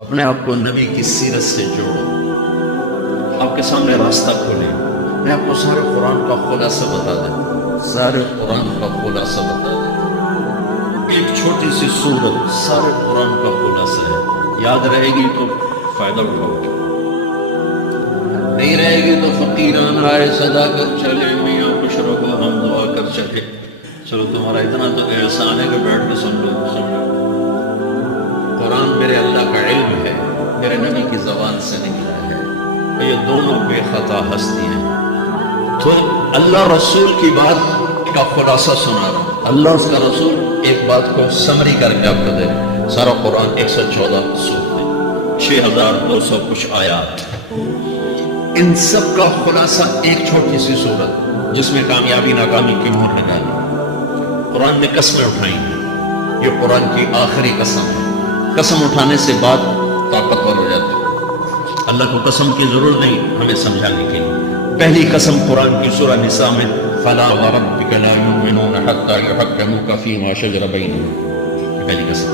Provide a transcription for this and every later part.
اپنے آپ کو نبی کی سیرت سے جوڑو، آپ کے سامنے راستہ کھولے۔ میں آپ کو سارے قرآن کا خلاصہ بتا دیتا ہوں، سارے قرآن کا خلاصہ بتا دیتا ہوں۔ ایک چھوٹی سی سورت سارے قرآن کا خلاصہ ہے، یاد رہے گی تو فائدہ اٹھاؤ گے، نہیں رہے گی تو فقیران آئے صدا کر چلے، میاں خوش رہو ہم دعا کر چلے۔ چلو تمہارا اتنا تو احسان ہے کہ بیٹھ کے سن لو۔ قرآن میرے اللہ کا علم ہے، میرے نبی کی زبان سے نکلا ہے، اور یہ دونوں بے خطا ہستی ہیں۔ تو اللہ رسول کی بات کا خلاصہ سنا رہا ہوں، اللہ اس کا رسول ایک بات کو سمری کر کے آپ کو دے رہے ہیں۔ سارا قرآن 114 سورتیں، 6200 کچھ آیات، ان سب کا خلاصہ ایک چھوٹی سی سورت جس میں کامیابی ناکامی کی مہر نے ڈالی۔ قرآن نے قسمیں اٹھائی ہیں، یہ قرآن کی آخری قسم ہے۔ قسم اٹھانے سے بعد طاقتور ہو جاتے ہیں، اللہ کو قسم کی ضرورت نہیں ہمیں سمجھانے کے لیے۔ پہلی قسم قرآن کی سورہ نساء میں فلا وربک لا یؤمنون حتی یحکموک فیما شجر بینہم، پہلی قسم۔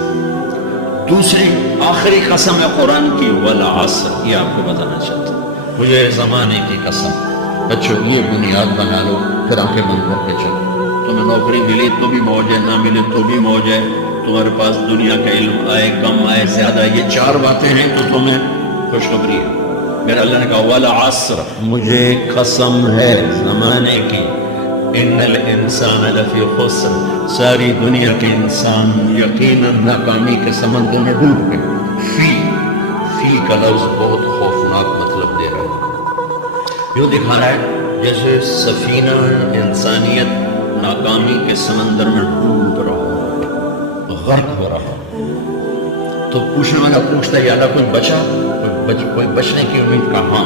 دوسری آخری قسم ہے قرآن کی والعصر، یہ آپ کو بتانا چاہتا ہوں، وہ یہ زمانے کی قسم۔ بچوں یہ بنیاد بنا لو، پھر آنکھیں بند کر کے چلو۔ تمہیں نوکری ملی تو بھی موج ہے، نہ ملے تو بھی موج ہے، تمہارے پاس دنیا کا علم آئے کم آئے زیادہ، یہ چار باتیں ہیں تو تمہیں خوشخبری ہے۔ میرے اللہ نے کہا والعصر، مجھے قسم ہے زمانے کی، ان الانسان لفی خسر، ساری دنیا کے انسان یقیناً ناکامی کے سمندر میں ڈوب گئے۔ فی کا لفظ بہت خوفناک مطلب دے رہا ہے، یوں دکھا رہا ہے جیسے سفینہ انسانیت ناکامی کے سمندر میں ڈوب رہا، غرق ہو رہا۔ تو پوچھنے والا پوچھتا ہے یا کوئی بچا، کوئی بچنے کی امید کا؟ ہاں،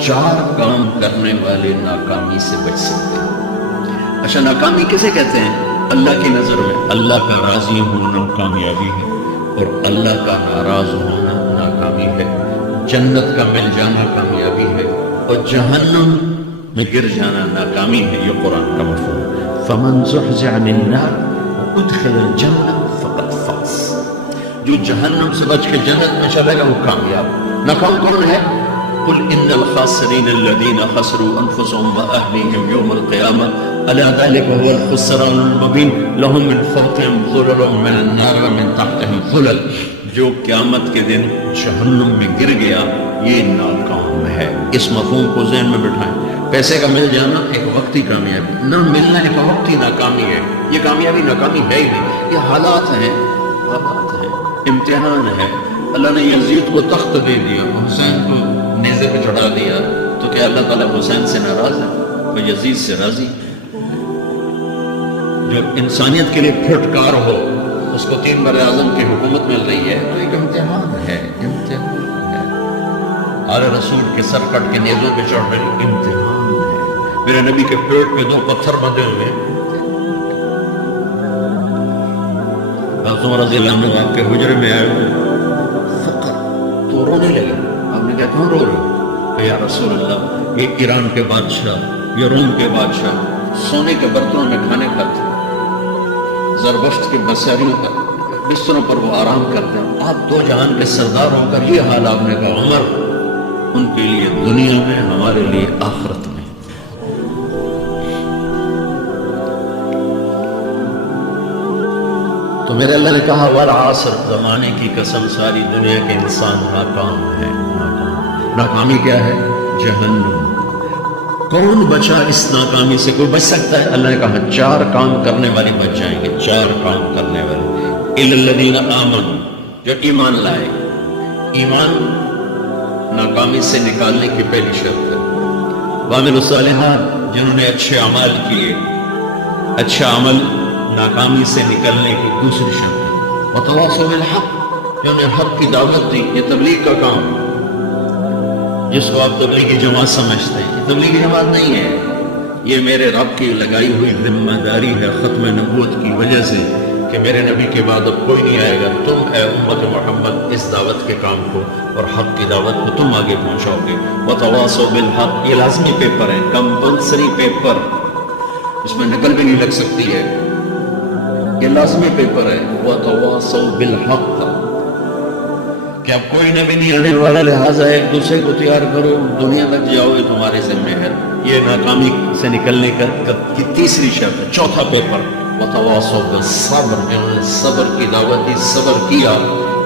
چار کام کرنے والے ناکامی سے بچ سکتے ہیں۔ اچھا ناکامی کسے کہتے ہیں؟ اللہ کی نظر میں اللہ کا راضی ہونا کامیابی ہے، اور اللہ کا ناراض ہونا ناکامی ہے۔ جنت کا مل جانا کامیابی ہے، اور جہنم میں گر جانا ناکامی ہے۔ یہ قرآن کا مفہوم ہے۔ فمن زحزح عن النار وادخل الجنہ فقد فاز، جو جہنم سے بچ کے جنت میں چلے گا وہ کامیاب۔ ناکام کون ہے؟ قل ان الخاسرین الذین خسروا انفسهم واهلیہم یوم القیامہ الا ذلک هو الخسران المبین لهم من فوقهم ظلل من النار ومن تحتهم ظلل، جو قیامت کے دن جہنم میں گر گیا یہ ناکام ہے۔ اس مفہوم کو ذہن میں بٹھائیں۔ پیسے کا مل جانا ایک وقتی کامیابی، نہ ملنا ایک وقتی ناکامی ہے۔ یہ کامیابی ناکامی ہے ہی نہیں، یہ حالات ہیں، امتحان ہے۔ اللہ نے یزید کو تخت دے دیا، حسین کو نیزے پہ چڑھا دیا، تو کیا اللہ تعالیٰ حسین سے ناراض ہے؟ وہ یزید سے راضی۔ جو انسانیت کے لیے پھٹکار ہو، اس کو 3 بر اعظم کی حکومت مل رہی ہے، تو ایک امتحان ہے، امتحان ہے۔ آل رسول کے سر کٹ کے نیزوں پہ چڑھ رہے، امتحان ہے۔ میرے نبی کے پیٹ پہ 2 پتھر بندھے ہوئے، رضی اللہ عنہ آپ کے حجرے میں آئے ہوئے، فقر تو رونے لگے۔ آپ نے کہا کیوں رو رہے ہو؟ کہ یا رسول اللہ یہ ایران کے بادشاہ، یہ روم کے بادشاہ سونے کے برتنوں میں کھانے کھاتے، زربشت کے بسیاریوں پر بستروں پر وہ آرام کرتے ہیں، آپ 2 جہان کے سردار ہو کر یہ حال آپ نے کہا؟ عمر ان کے لیے دنیا میں، ہمارے لیے آخرت میں۔ تو میرے اللہ نے کہا والعصر، زمانے کی قسم، ساری دنیا کے انسان ناکام ہے۔ ناکامی کیا ہے؟ جہنم۔ کون بچا اس ناکامی سے؟ کوئی بچ سکتا ہے؟ اللہ نے کہا 4 کام کرنے والے بچ جائیں گے، 4 کام کرنے والے۔ الا الذین آمنوا، جو ایمان لائے۔ ایمان ناکامی سے نکالنے کی پہلی شرط ہے۔ وعملوا الصالحات، جنہوں نے اچھے اعمال کیے۔ اچھا عمل ناکامی سے نکلنے کی دوسری شرط ہے۔ وتواصوا بالحق، جنہوں نے حق کی دعوت دی۔ یہ تبلیغ کا کام، جس کو آپ تبلیغی جماعت سمجھتے ہیں، یہ تبلیغی جماعت نہیں ہے، یہ میرے رب کی لگائی ہوئی ذمہ داری ہے ختم نبوت کی وجہ سے، کہ میرے نبی کے بعد اب کوئی نہیں آئے گا، تم اے امت محمد اس دعوت کے کام کو اور حق کی دعوت کو تم آگے پہنچاؤ گے۔ وتواصوا بالحق، یہ لازمی پیپر ہے، کمپلسری پیپر، اس میں نقل بھی نہیں لگ سکتی ہے، یہ لازمی پیپر ہے۔ وتواصوا بالحق، کہ اب کوئی نبی نہیں آنے والا، لہٰذا ایک دوسرے کو تیار کرو، دنیا تک جاؤ، یہ تمہارے ذمہ ہے. یہ ناکامی سے نکلنے کی تیسری شرط ہے. چوتھا پیپر وتواصوا بالصبر، جنہوں نے صبر کی دعوت دی، صبر کیا.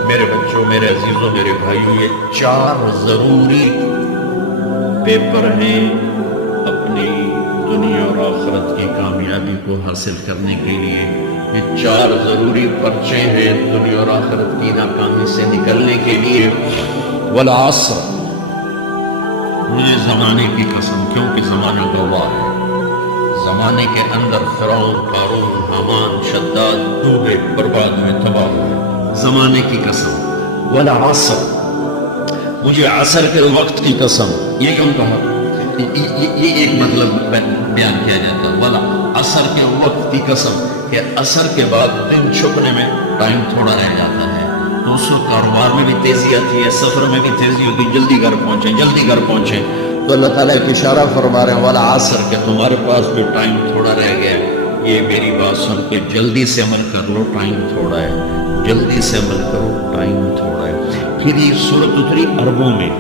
میرے بچوں، میرے عزیزوں، میرے بھائیوں، یہ 4 ضروری پیپر ہیں اپنی دنیا اور آخرت کی کامیابی کو حاصل کرنے کے لیے. یہ 4 ضروری پرچے ہیں دنیا اور آخرت کی ناکامی سے نکلنے کے لیے. والعصر، مجھے زمانے کی قسم، کیونکہ زمانہ گواہ ہے. زمانے کے اندر فرعون، قارون، حامان، شداد ڈوبے، برباد ہوئے، تباہ ہوئے. زمانے کی قسم. والعصر، مجھے عصر کے وقت کی قسم. یہ کیوں کہا؟ یہ ایک مطلب بیان کیا جاتا ہے. والا عصر کے وقت کی قسم کہ عصر کے بعد دن چھپنے میں ٹائم تھوڑا رہ جاتا ہے، تو اس وقت کاروبار میں بھی تیزی آتی ہے، سفر میں بھی تیزی ہوتی ہے، جلدی گھر پہنچیں، جلدی گھر پہنچیں. تو اللہ تعالیٰ ایک اشارہ فرما رہے ہیں والا عصر کہ تمہارے پاس جو ٹائم تھوڑا رہ گیا، یہ میری بات سن کے جلدی سے عمل کر لو، ٹائم تھوڑا ہے، جلدی سے عمل کرو، ٹائم تھوڑا ہے. پھر یہ صورت اتری عربوں میں.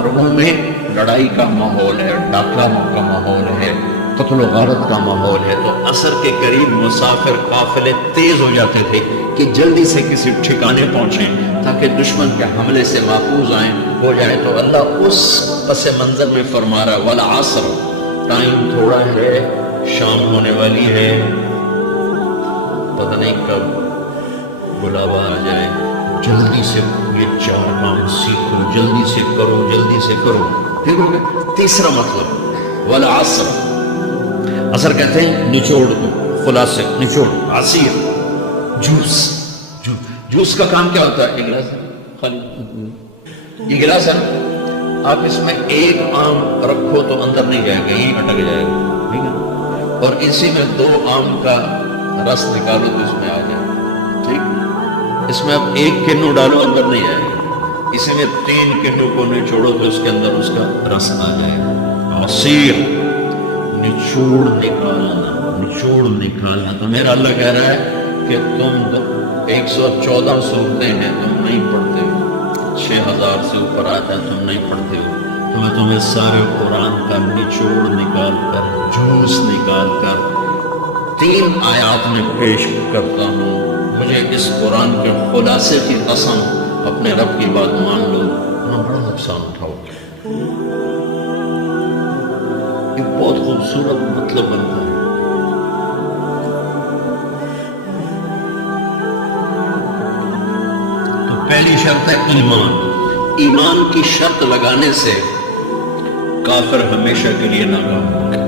عربوں میں لڑائی کا ماحول ہے، ڈاکہ کا ماحول ہے، قتل و غارت کا ماحول ہے. تو عصر کے قریب مسافر قافلے تیز ہو جاتے تھے کہ جلدی سے کسی ٹھکانے پہنچیں تاکہ دشمن کے حملے سے محفوظ ہو جائے. تو اللہ اس پس منظر میں فرما رہا ہے والعصر، ٹائم تھوڑا ہے، شام ہونے والی ہے، پتہ نہیں کب بلاوا آ جائے. جلدی سے یہ 4 کام سیکھو، جلدی سے کرو، جلدی سے کرو. ٹھیک ہو گیا. تیسرا مطلب والعصر، عصر کہتے ہیں نچوڑ کو، خلاصے، نچوڑ، عصیر، جوس. جوس کا کام کیا ہوتا ہے؟ یہ گلاس خالی، یہ گلاس ہے، آپ اس میں ایک آم رکھو تو اندر نہیں جائے گا، یہیں اٹک جائے گا، ٹھیک ہے. اور اسی میں 2 آم کا رس نکالو تو اس میں آ جائے. ٹھیک، اس میں اب 1 کنو ڈالو، اندر نہیں آئے گا. اسی میں 3 کنو کو نچوڑو تو اس کے اندر اس کا رس آ جائے گا. عصیر، نچوڑ نکالنا، نچوڑ نکالنا. تو میرا اللہ کہہ رہا ہے کہ تم 114 سورتیں ہیں، تم نہیں پڑھتے ہو، 6000 سے اوپر آتا ہے، تم نہیں پڑھتے ہو. تو میں تمہیں سارے قرآن کا نچوڑ نکال کر، جوس نکال کر 3 آیات میں پیش کرتا ہوں. مجھے اس قرآن کے خلاصے کی قسم، اپنے رب کی بات مان لو، اتنا بڑا نقصان اٹھاؤ. یہ بہت خوبصورت مطلب بنتا ہے. تو پہلی شرط ہے ایمان. ایمان کی شرط لگانے سے کافر ہمیشہ کے لیے ناکام ہو گئے.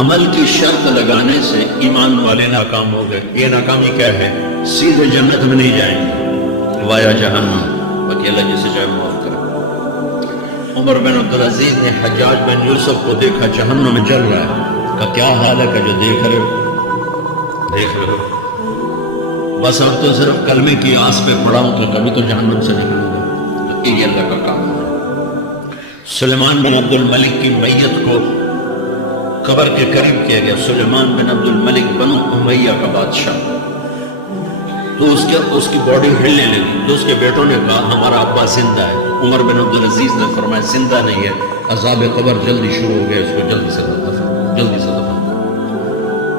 عمل کی شرط لگانے سے ایمان والے ناکام ہو گئے. یہ ناکامی کیا ہے؟ سیدھے جنت میں نہیں جائیں گے، وایا جہنم، باقی اللہ جسے چاہے معاف کرے. عمر بن عبدالعزیز نے حجاج بن یوسف کو دیکھا جہنم میں جل رہا ہے، کہ کیا حال ہے کہ جو دیکھ رہے ہو، بس اب تو صرف کلمے کی آس پہ پڑا ہوں تو کبھی تو جہنم سے نکلوں گا. تو یہ اللہ کا کام ہے. سلیمان بن عبد الملک کی میت کو قبر کے قریب کیا گیا. سلیمان بن عبد الملک بنو امیہ کا بادشاہ. تو اس کی باڈی ہلنے لگی. تو اس کے بیٹوں نے کہا ہمارا ابا زندہ ہے. عمر بن عبدالعزیز نے فرمایا زندہ نہیں ہے، عذاب قبر جلدی شروع ہو گیا، اس کو جلدی سے دفن، جلدی سے دفن.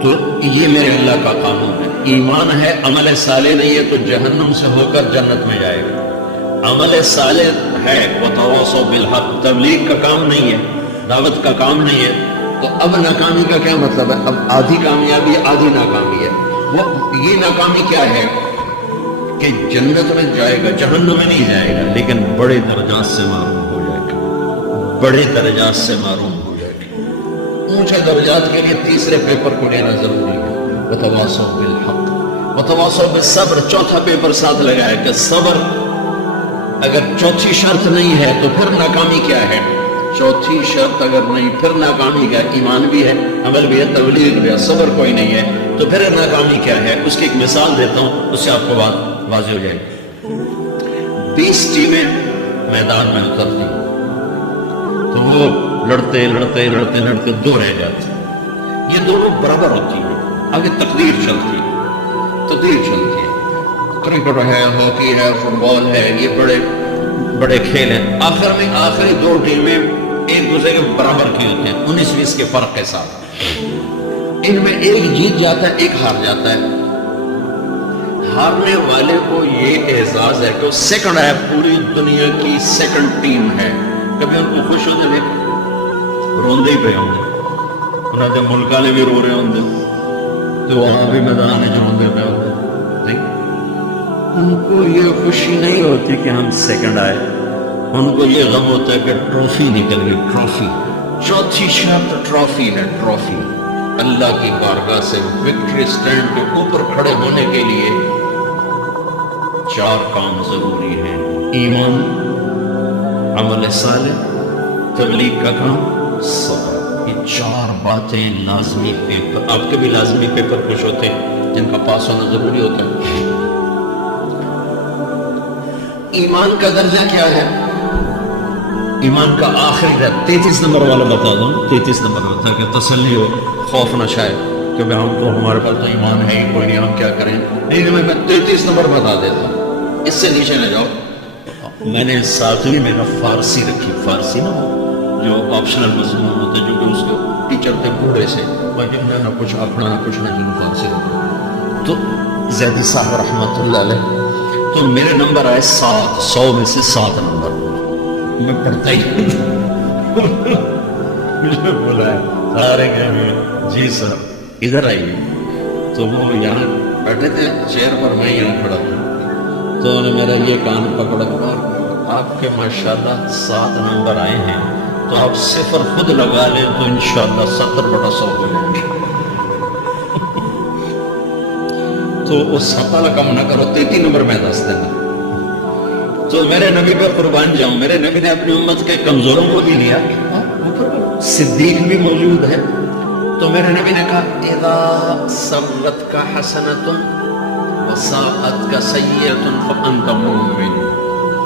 تو یہ میرے اللہ کا قانون ہے. ایمان ہے، عمل صالح نہیں ہے تو جہنم سے ہو کر جنت میں جائے گا. عمل صالح ہے، وتواصوا بالحق، تبلیغ کا کام نہیں ہے، دعوت کا کام نہیں ہے. تو اب ناکامی کا کیا مطلب ہے؟ اب آدھی کامیابی، آدھی ناکامی ہے. وہ یہ ناکامی کیا ہے کہ جنت میں جائے گا، جہنم میں نہیں جائے گا، لیکن بڑے درجات سے محروم ہو جائے گا، بڑے درجات سے محروم ہو جائے گا. اونچے درجات کے لیے تیسرے پیپر کو لینا ضروری ہے. وتواصوا بالحق وتواصوا بالصبر. چوتھا پیپر ساتھ لگایا کہ صبر. اگر چوتھی شرط نہیں ہے تو پھر ناکامی کیا ہے؟ چوتھی شرط اگر نہیں، پھر ناکامی کیا؟ ایمان بھی ہے، عمل بھی ہے، تبلیغ بھی ہے، صبر کوئی نہیں ہے، تو پھر ناکامی کیا ہے؟ اس کی ایک مثال دیتا ہوں، اس سے آپ کو بات واضح ہو جائے گی. 20 ٹیمیں میدان میں اترتی، تو وہ لڑتے لڑتے لڑتے لڑتے 2 رہ جاتے. یہ دونوں برابر ہوتی ہیں، آگے تقدیر چلتی ہے. کرکٹ ہے، ہاکی ہے، فٹ بال ہے، یہ بڑے بڑے کھیل ہیں، آخر میں آخری دو ٹیمیں ایک دوسرے کے برابر کی ہوتے ہیں 19-20 کے فرق کے ساتھ، ان میں ایک جیت جاتا ہے ایک ہار جاتا ہے۔ ہارنے والے کو یہ اعزاز ہے کہ وہ سیکنڈ ہے، پوری دنیا کی سیکنڈ ٹیم ہے، کبھی ان کو خوش ہوتے دیکھ روندے ہی پہ ہوں گے، انہوں نے ملک والے بھی رو رہے ہوں گے تو وہاں بھی میدان میں روندے پہ ہوں گے، ان کو یہ خوشی نہیں ہوتی کہ ہم سیکنڈ آئے، ان کو یہ غم ہوتا ہے کہ ٹرافی نکل گئی، ٹرافی، چوتھی شرط ٹرافی ہے، ٹرافی اللہ کی بارگاہ سے وکٹری سٹینڈ کے اوپر کھڑے ہونے کے لیے 4 کام ضروری ہیں: ایمان، عمل صالح، تبلیغ کا کام، صبر۔ یہ 4 باتیں لازمی پیپر، آپ کے بھی لازمی پیپر کچھ ہوتے ہیں جن کا پاس ہونا ضروری ہوتا ہے۔ ایمان کا درجہ کیا ہے؟ ایمان کا آخری ہے 33 نمبر والا بتا دوں، 33 نمبر ہوتا ہے کہ تسلی ہو، خوف نہ شاید کہ ہم تو ہمارے پاس تو ایمان ہے ہی کوئی نہیں، ہم کیا کریں؟ نہیں، میں 33 نمبر بتا دیتا ہوں، اس سے نیچے نہ جاؤ۔ میں نے ساتویں میں نہ فارسی رکھی، فارسی نہ جو آپشنل مضمون ہوتا ہے، جو کہ اس کو ٹیچر تھے بوڑھے سے، لیکن میں نہ کچھ اپنا نہ کچھ نہ جنہوں فارسی رکھا، تو زیدی صاحب رحمۃ اللہ علیہ، تو میرے نمبر آئے 7، 100 میں سے 7 نمبر، میں پڑھتا ہی مجھے بولا ہے سارے جی سر ادھر آئیے، تو وہ یہاں بیٹھے تھے چیئر پر، میں یہاں کھڑا تھا، تو انہوں نے میرا یہ کان پکڑا اور آپ کے ماشاءاللہ 7 نمبر آئے ہیں، تو آپ 0 خود لگا لیں تو انشاءاللہ 70/100 ہو جائیں گے۔ تو اس 70 کم نہ کرو، 33 نمبر میں 10 دینا۔ تو میرے نبی پہ قربان جاؤں، میرے نبی نے اپنی امت کے کمزوروں کو بھی لیا، صدیق بھی موجود ہے، تو میرے نبی نے کہا اذا سرتک حسنۃ وساءتک سیئۃ فانت مؤمن،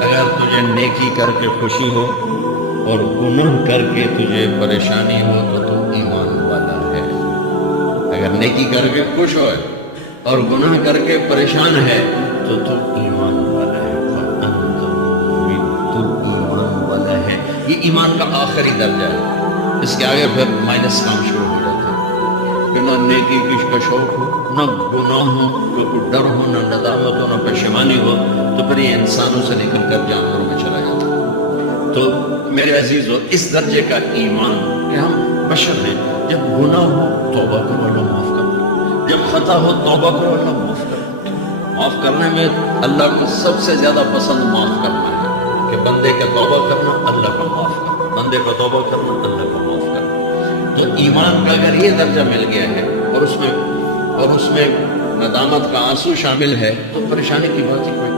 اگر تجھے نیکی کر کے خوشی ہو اور گناہ کر کے تجھے پریشانی ہو تو تو ایمان والا ہے۔ اگر نیکی کر کے خوش ہو اور گناہ کر کے پریشان ہے تو تو ایمان والا ہے، فانت مؤمن، تو ایمان والا ہے۔ یہ ایمان کا آخری درجہ ہے، اس کے آگے پھر مائنس کام شروع ہو جاتا ہے کہ نہ نیکی کا شوق ہو، نہ گناہوں کا کوئی ڈر ہو، نہ ندامت ہو، نہ پشیمانی ہو، تو پھر یہ انسانوں سے نکل کر جانوروں میں چلا جاتا ہے۔ تو میرے عزیزو، اس درجے کا ایمان کہ ہم بشر ہیں، جب گناہ ہو توبہ کرو، اللہ معاف کرو، جب خطا ہو توبہ کرو، اللہ معاف کرو۔ معاف کرنے میں اللہ کو سب سے زیادہ پسند معاف کرنا ہے، کہ بندے کا توبہ کرنا، اللہ کو معاف کرنا، بندے کا توبہ کرنا، اللہ کو معاف کرنا۔ تو ایمان کا اگر یہ درجہ مل گیا ہے اور اس میں ندامت کا آنسو شامل ہے تو پریشانی کی بات ہی کوئی